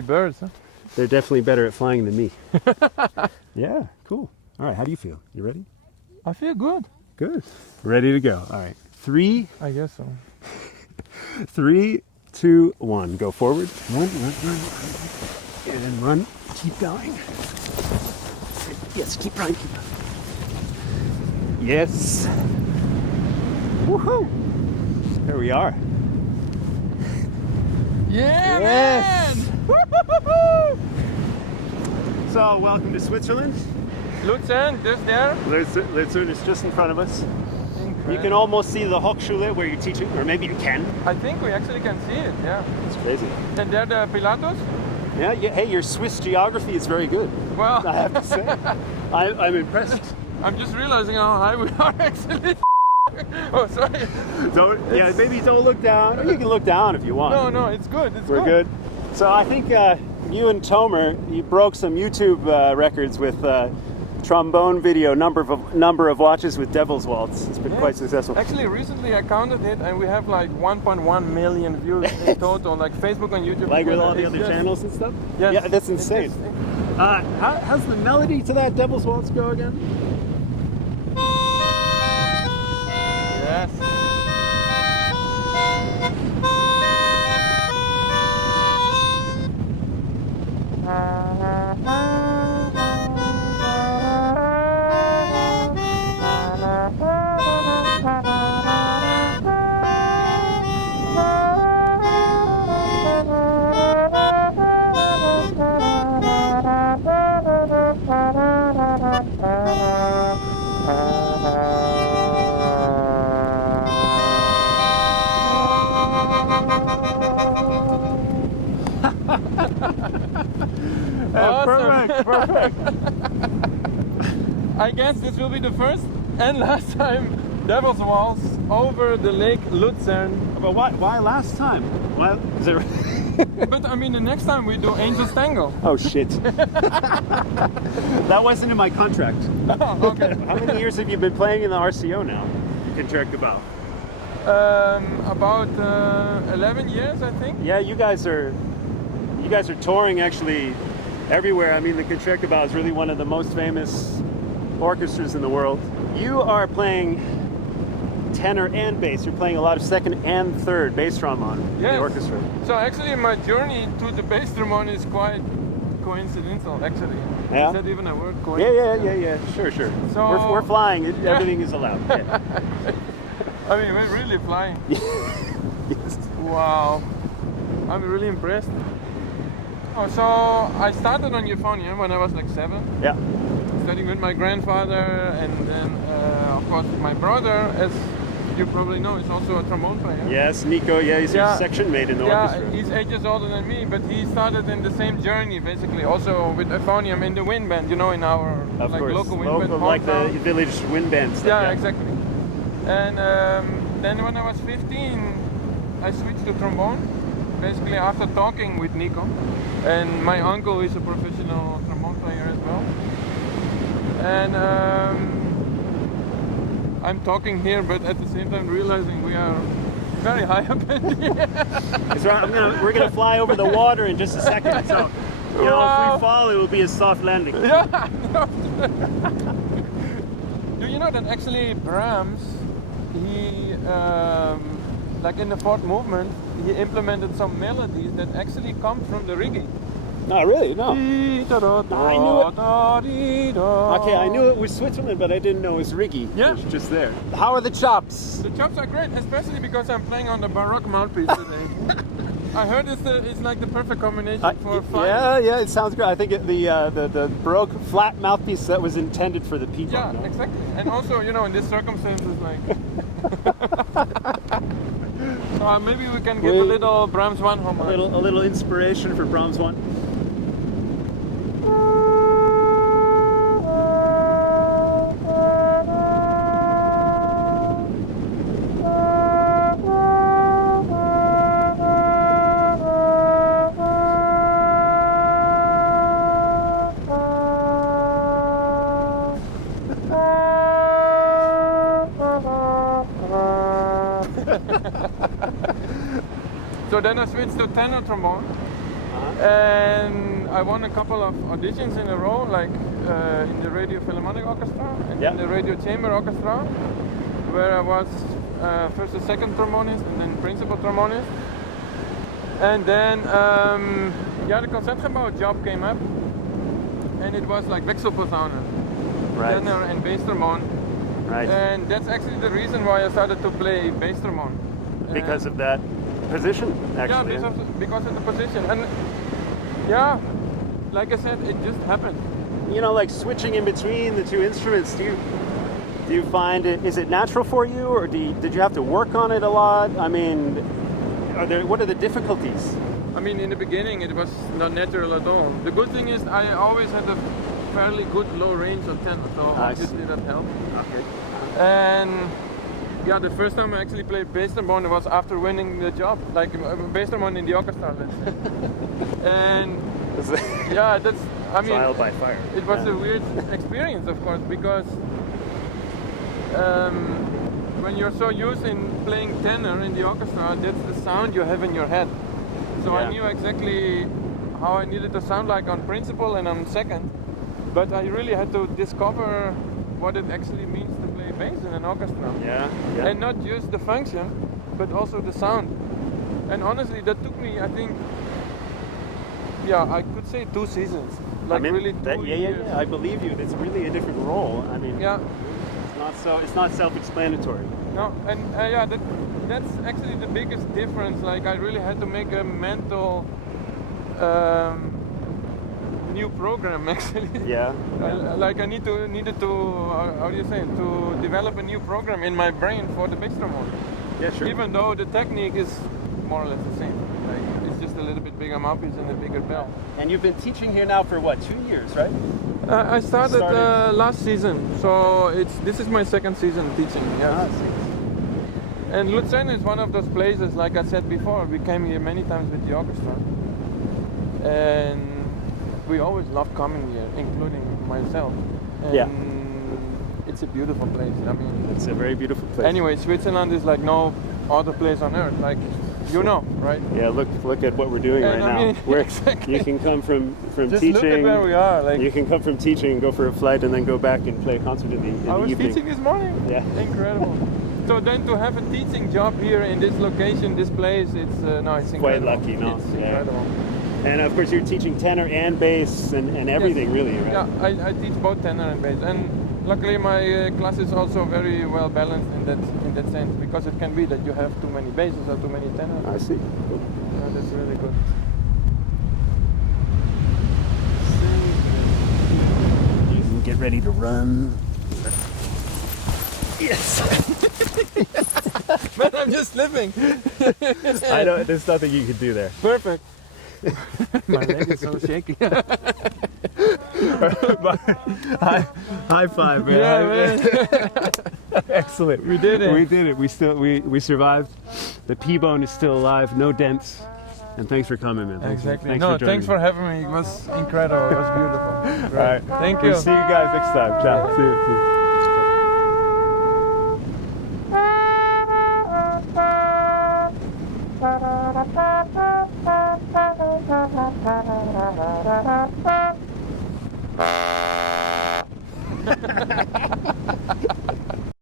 many birds, huh? They're definitely better at flying than me. Yeah, cool. All right, how do you feel? You ready? I feel good. Good. Ready to go. All right. 3, I guess so. 3, 2, 1. Go forward. Run. And then run. Keep going. Yes, keep running. Yes. Woohoo! There we are. Yeah, Yes. man! So, welcome to Switzerland. Lucerne, just there. Lucerne is just in front of us. Incredible. You can almost see the Hochschule where you're teaching, or maybe you can. I think we actually can see it, yeah. It's crazy. And there the Pilatus. Yeah, hey, your Swiss geography is very good, Well, I have to say. I'm impressed. I'm just realizing how high we are actually. Oh, sorry. Yeah, maybe don't look down. Or you can look down if you want. No, it's good. We're good. So I think you and Tomer, you broke some YouTube records with trombone video, number of watches with Devil's Waltz. It's been quite successful. Actually, recently I counted it, and we have like 1.1 million views in total, like Facebook and YouTube. Like with all the other channels and stuff? Yes. Yeah, that's insane. How's the melody to that Devil's Waltz go again? Yes. Awesome. Perfect. I guess this will be the first and last time Devil's Waltz over the Lake Lucerne. But why last time? Why is it? But I mean, the next time we do Angel's Tango. Oh shit! That wasn't in my contract. Oh, okay. How many years have you been playing in the RCO now? Concertgebouw. About 11 years, I think. Yeah, you guys are touring actually everywhere. I mean, the Concertgebouw is really one of the most famous orchestras in the world. You are playing tenor and bass. You're playing a lot of second and third bass trombone in the orchestra. So actually my journey to the bass trombone is quite coincidental, actually. Yeah? Is that even a word? Coincidental? Yeah. Sure. So We're flying. Everything is allowed. Yeah. I mean, we're really flying. Yes. Wow. I'm really impressed. Oh, so I started on euphonium when I was like 7. Yeah. Studying with my grandfather, and then of course my brother, as you probably know, is also a trombone player. Yes, Nico. Yeah, he's your section mate in the orchestra. Yeah, he's 8 years older than me, but he started in the same journey, basically, also with euphonium in the wind band, you know, in our local wind band. Like the village wind band stuff. Yeah, exactly. And then when I was 15, I switched to trombone, basically after talking with Nico. And my uncle is a professional trombone player as well. And I'm talking here, but at the same time realizing we are very high up in the air. That's right. We're gonna fly over the water in just a second. So, if we fall, it will be a soft landing. Yeah. Do you know that actually Brahms, he like in the fourth movement, he implemented some melodies that actually come from the rigging. No, really? No. I knew it. Okay, I knew it was Switzerland, but I didn't know it was Rigi. Yeah. It was just there. How are the chops? The chops are great, especially because I'm playing on the Baroque mouthpiece today. I heard it's like the perfect combination for fun. Yeah, it sounds great. I think the Baroque flat mouthpiece that was intended for the people. Yeah, exactly. And also, you know, in these circumstances, like... maybe we can give a little Brahms 1 homage. A little inspiration for Brahms 1. So then I switched to tenor trombone. And I won a couple of auditions in a row, like in the Radio Philharmonic Orchestra and in the Radio Chamber Orchestra, where I was first a second trombonist and then principal trombonist. And then the Concertgebouw job came up, and it was like Wechselposaunen, tenor and bass trombone. Right. And that's actually the reason why I started to play bass trombone. Because of that position, actually. Yeah, because of the position. And yeah, like I said, it just happened. You know, like switching in between the two instruments, do you find it, is it natural for you, or did you have to work on it a lot? I mean, what are the difficulties? I mean, in the beginning it was not natural at all. The good thing is I always had a fairly good low range of tenor, so obviously that helped. Okay. And yeah, the first time I actually played bass trombone was after winning the job, like bass trombone in the orchestra, let's say. And yeah, that's, I mean, trial by fire. It was a weird experience, of course, because when you're so used in playing tenor in the orchestra, that's the sound you have in your head. So I knew exactly how I needed to sound like on principal and on second, but I really had to discover what it actually means to play bass in an orchestra. And not just the function, but also the sound. And honestly, that took me, I think, I could say 2 seasons. Like, I mean, really 2 years. I believe you. It's really a different role. I mean, it's not self-explanatory. No, and that's actually the biggest difference. Like, I really had to make a mental new program, actually. Like, I needed to how do you say it? To develop a new program in my brain for the bass trombone. Yeah, sure. Even though the technique is more or less the same. Like, it's just a little bit bigger mouthpiece and a bigger bell. And you've been teaching here now for what, 2 years, right? I started last season, so this is my second season teaching. And Lucerne is one of those places, like I said before, we came here many times with the orchestra. And we always love coming here, including myself. And it's a beautiful place. I mean, it's a very beautiful place. Anyway, Switzerland is like no other place on earth. Like, you know, right? Yeah, look at what we're doing right now. Exactly. You can come from just teaching. Look at where we are. Like, you can come from teaching and go for a flight and then go back and play a concert in the evening. I was teaching this morning. Yeah. Incredible. So then to have a teaching job here in this location, this place, it's it's incredible. Quite lucky, no? It's incredible. And of course you're teaching tenor and bass and everything, really, right? Yeah, I teach both tenor and bass. And luckily my class is also very well balanced in that sense, because it can be that you have too many basses or too many tenors. I see. Cool. That's really good. You can get ready to run. Yes! Man, I'm just slipping. I know, there's nothing you can do there. Perfect. My leg is so shaky. High five, man. Yeah, man. Excellent. We did it. We did it. We survived. The P-bone is still alive, no dents. And thanks for coming, man. Exactly. Thanks for having me. It was incredible. It was beautiful. All right. Thank you. We'll see you guys next time. Ciao. See you. Ha ha ha.